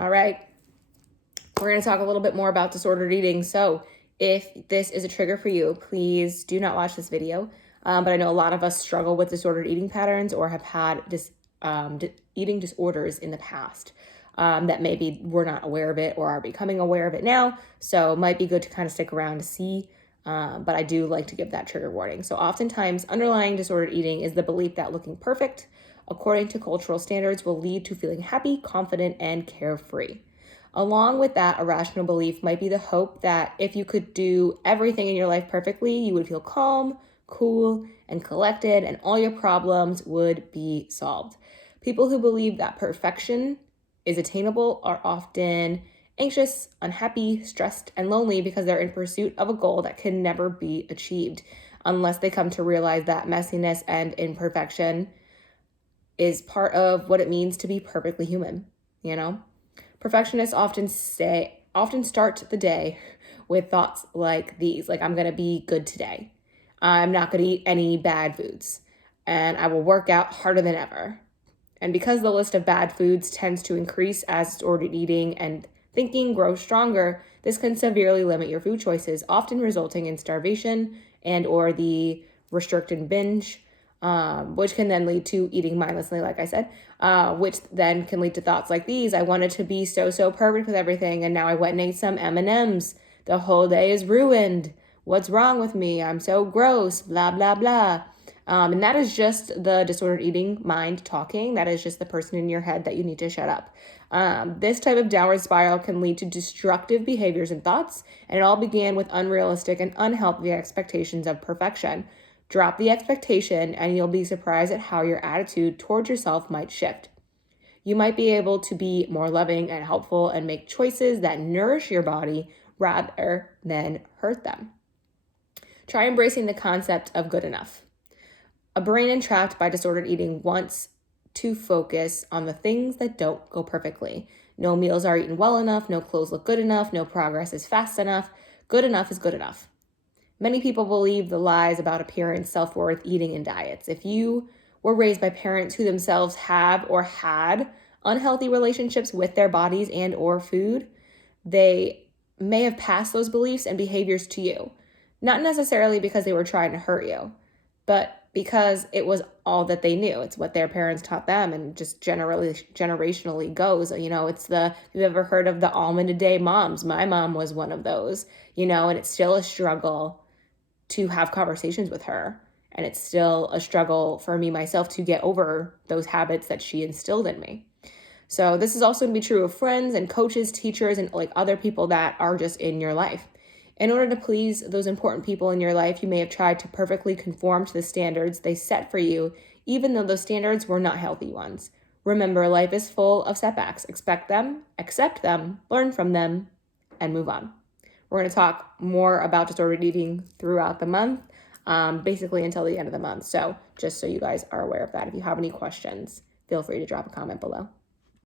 All right. We're going to talk a little bit more about disordered eating. So if this is a trigger for you, please do not watch this video. But I know a lot of us struggle with disordered eating patterns or have had eating disorders in the past that maybe we're not aware of it or are becoming aware of it now. So it might be good to kind of stick around to see. But I do like to give that trigger warning. So oftentimes underlying disordered eating is the belief that looking perfect, according to cultural standards, will lead to feeling happy, confident, and carefree. Along with that, a rational belief might be the hope that if you could do everything in your life perfectly, you would feel calm, cool, and collected, and all your problems would be solved. People who believe that perfection is attainable are often anxious, unhappy, stressed, and lonely because they're in pursuit of a goal that can never be achieved unless they come to realize that messiness and imperfection is part of what it means to be perfectly human, you know? Perfectionists often start the day with thoughts like these, like I'm going to be good today. I'm not going to eat any bad foods, and I will work out harder than ever. And because the list of bad foods tends to increase as disordered eating and thinking grows stronger, this can severely limit your food choices, often resulting in starvation and or the restrict and binge, which can then lead to eating mindlessly, like I said, which then can lead to thoughts like these. I wanted to be so perfect with everything, and now I went and ate some M&Ms. The whole day is ruined. What's wrong with me? I'm so gross, blah, blah, blah. And that is just the disordered eating mind talking. That is just the person in your head that you need to shut up. This type of downward spiral can lead to destructive behaviors and thoughts, and it all began with unrealistic and unhealthy expectations of perfection. Drop the expectation, and you'll be surprised at how your attitude towards yourself might shift. You might be able to be more loving and helpful and make choices that nourish your body rather than hurt them. Try embracing the concept of good enough. A brain entrapped by disordered eating wants to focus on the things that don't go perfectly. No meals are eaten well enough, no clothes look good enough, no progress is fast enough. Good enough is good enough. Many people believe the lies about appearance, self-worth, eating, and diets. If you were raised by parents who themselves have or had unhealthy relationships with their bodies and or food, they may have passed those beliefs and behaviors to you. Not necessarily because they were trying to hurt you, but because it was all that they knew. It's what their parents taught them, and just generationally goes. It's if you've ever heard of the almond a day moms, my mom was one of those, and it's still a struggle to have conversations with her. And it's still a struggle for me myself to get over those habits that she instilled in me. So this is also going to be true of friends and coaches, teachers, and like other people that are just in your life. In order to please those important people in your life, you may have tried to perfectly conform to the standards they set for you, even though those standards were not healthy ones. Remember, life is full of setbacks. Expect them, accept them, learn from them, and move on. We're going to talk more about disordered eating throughout the month, basically until the end of the month. So just so you guys are aware of that, if you have any questions, feel free to drop a comment below.